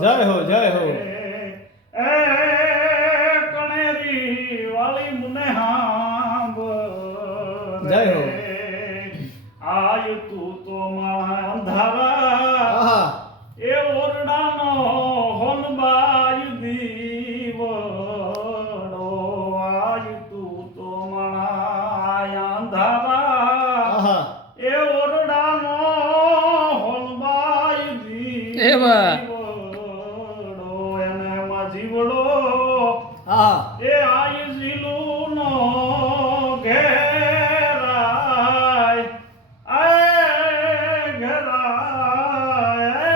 જય હો જય હો એ કણેરી વાળી મુને હાંભળ જય હો આય તું તો મારા અંધારા આહા એ ઓરડાનો હોનબાય દીવડો આય તું તો મારા અંધારા આહા એ ઓરડાનો હોનબાય એવા દીવડો એને માં જીવડો આહા એ આય જીલુનો ઘેરાય આય ઘેરાય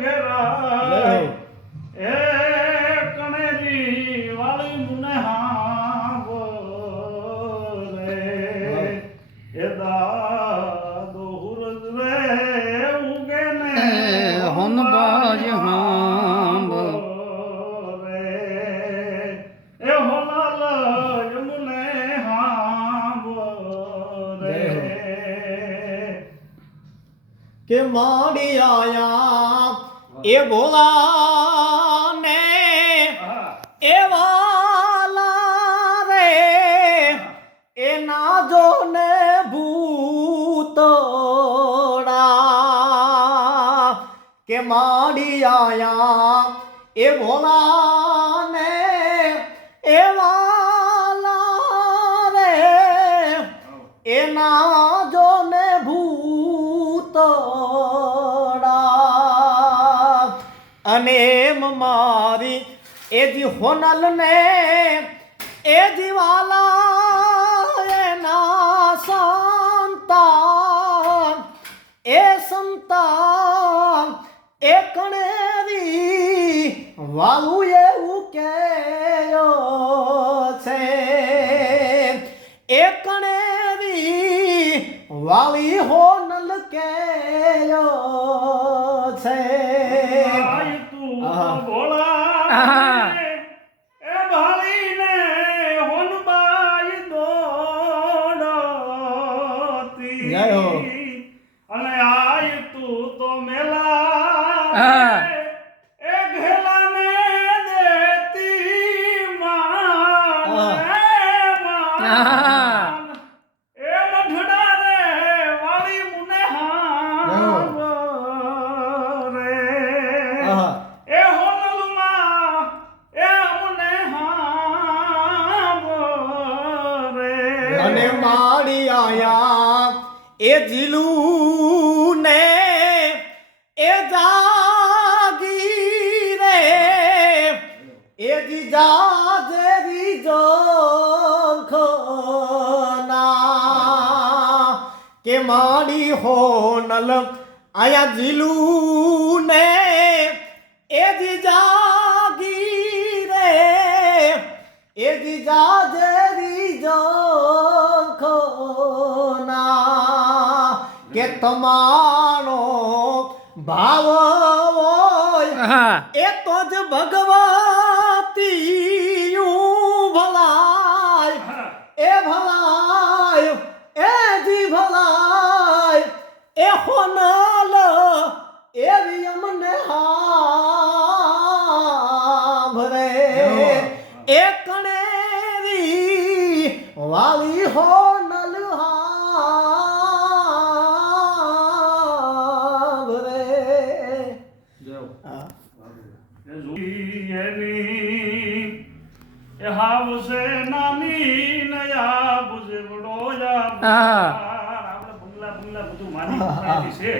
ઘેરાય એ કણેરી વાળી મુને હાંભળે એ દાદો હુરજ રે ઉગે ને હોનબાજ હાંભળ. એ હોલાલ યમુને હાંભળે કે માંડી આયા એ ભોલા ને એ વાલા રે એ નાજો ને ભૂતડા કે માંડી આયા એ ભોલા ને એ વાલા રે એ નાજો ને ભૂતડા અને એમ મારી એ જી હોનલ ને એ જીવાલા એના સંતાન એ સંતાન એ કણેરી વાલું એવું કેયો છે એ કણેરી વાલી હોનલ કેયો છે આય તું આહા. ભોળા આહા. એ ભાળીને હોનબાઈ દોડતી જય હો. અને આય તું તો મેલા આહા. એ ઘેલાને દેતી માન આહા. એ મઢડા રે વાળી મુને હાંભળે આહા. એ હોનલમાં એ મુને હાંભળે અને મારી આયા એ જીલું ને એ જાગી રે એ જી જાજેરી જોખના કે મારી હોનલ આયા જીલું ને એ જી જાગી રે એ જી જાજેરી જોખના કે તમારો ભાવ હોય આહા. એ તો જ ભગવતી ભલાય એ ભલાય એ જી ભલાય એ હોનલ એવી અમને હાંભળે એ કણેરી વાલી હોનલ હાંભળે હા. એ હાવસે નાની નયા બુજે વડોયા આહા. આપણે બંગલા બંગલા બધું માની રાખી છે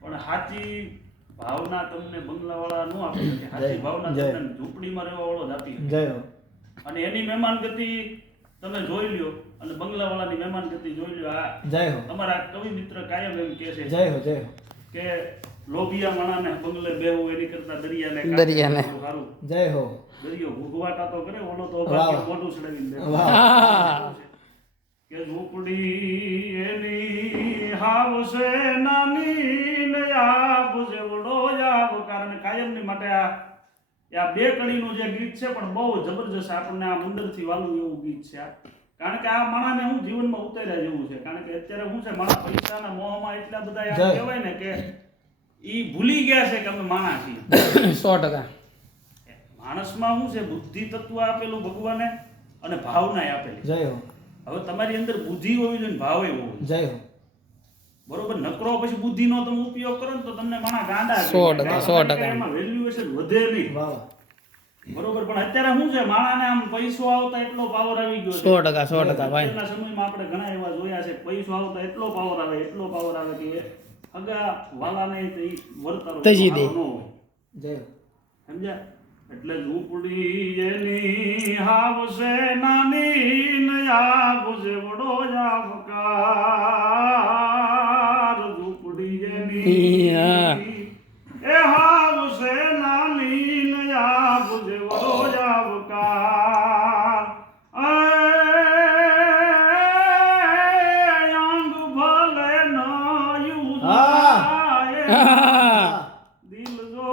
પણ સાચી ભાવના તમને બંગલાવાળા નો આપી શકે સાચી ભાવના જય. તમને ઝૂંપડીમાં રહેવા વાળો જ આપી શકે. જય હો અને એની મહેમાન ગતિ તમે જોઈ લ્યો અને બંગલાવાળાની મહેમાન ગતિ જોઈ લ્યો આ જય હો તમારા કવિ મિત્ર કાયમ એમ કહે છે જય હો જય હો કે લોભિયા માણાને બંગલે બેહવું એની કરતા દરિયાને દરિયાને. કાંઠે સારું. જય હો દરિયો ઘૂઘવાટા તો કરે ઓલો તો વાહ. મોઢું ચડાવીને બેસે. વાહ. કે ઝૂંપડી એની હાવશે નાની ને આપ જેવડો આવ કારણ કાયમની માટે આ બે કડીનું જે ગીત છે પણ બહુ જબરજસ્ત આપણને આ મંદિરથી વાલું એવું ગીત છે આ. કારણ કે આ માણાને હું જીવનમાં ઉતાર્યા જેવું છે કારણ કે અત્યારે શું છે માણા પૈસાના મોહમાં એટલા બધા એમ જય. કહેવાય ને કે ઈ ભૂલી ગયા છે કે અમે માણસ છીએ 100%. માણસમાં શું છે બુદ્ધિ તત્વ આપેલું ભગવાને અને ભાવના આપેલી જય હો હવે તમારી અંદર બુદ્ધિ હોવી જોઈએ ને ભાવે હોવો જોઈએ. જય હો બરોબર નકરો પછી બુદ્ધિનો તમે ઉપયોગ કરો ને તો તમને માણા ગાંડા 100%. એમાં વેલ્યુએશન વધે નહીં વાહ બરોબર પણ અત્યારે શું છે માણાને આમ પૈસો આવતા એટલો પાવર આવી ગયો છે 100% ભાઈ. અત્યારના સમયમાં આપણે ઘણા એવા જોયા છે પૈસો આવતા એટલો પાવર આવે કે અગા વાલાને તે વર્તારો તજી દે. સારો ન હોય. જય હો સમજ્યા એટલે ઝૂંપડી એની હાવશે નાની ને આવશે વડો જાવકાર ઝૂંપડી એની હા. એ હાવશે નાની ને આવશે વડો જાવકાર અંગ ભલે ન યુઝાય દિલ જો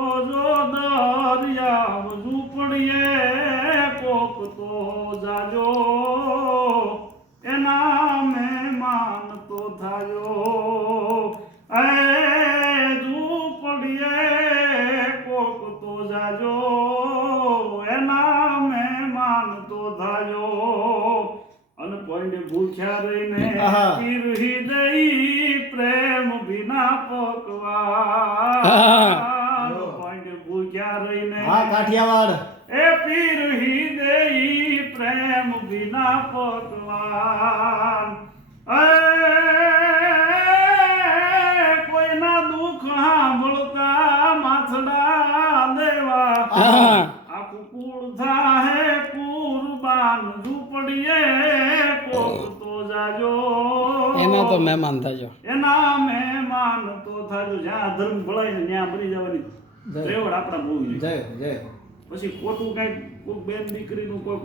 દરિયા ઝૂંપડીએ કોક તો જાજો એના મહેમાન તો થાજો એ ઝૂંપડીએ કોક તો જાજો એના મહેમાન તો થાજો અને કોઈને ભૂખ્યા રહીને આહા. પીરહી દઈ પ્રેમ વિના પકવા કોઈને ભૂખ્યા રહીને હા કાઠિયાવાડ એ પીરહી દઈ પ્રેમ વિના પકવાન એ કોઈના દુઃખ સાંભળતા માથડા દેવા આખું કુળ થાહે કુરબાન ઝૂંપડીએ કોક તો જાજો એના તો મહેમાન થજો. એના મહેમાન તો થાજો જ્યાં ધર્મ ભળાય ને ત્યાં મરી જવાની જય. રેવડ આપણા બહુ જય હો જય હો પછી ખોટું કઈ કોઈ બેન દીકરીનું કોઈ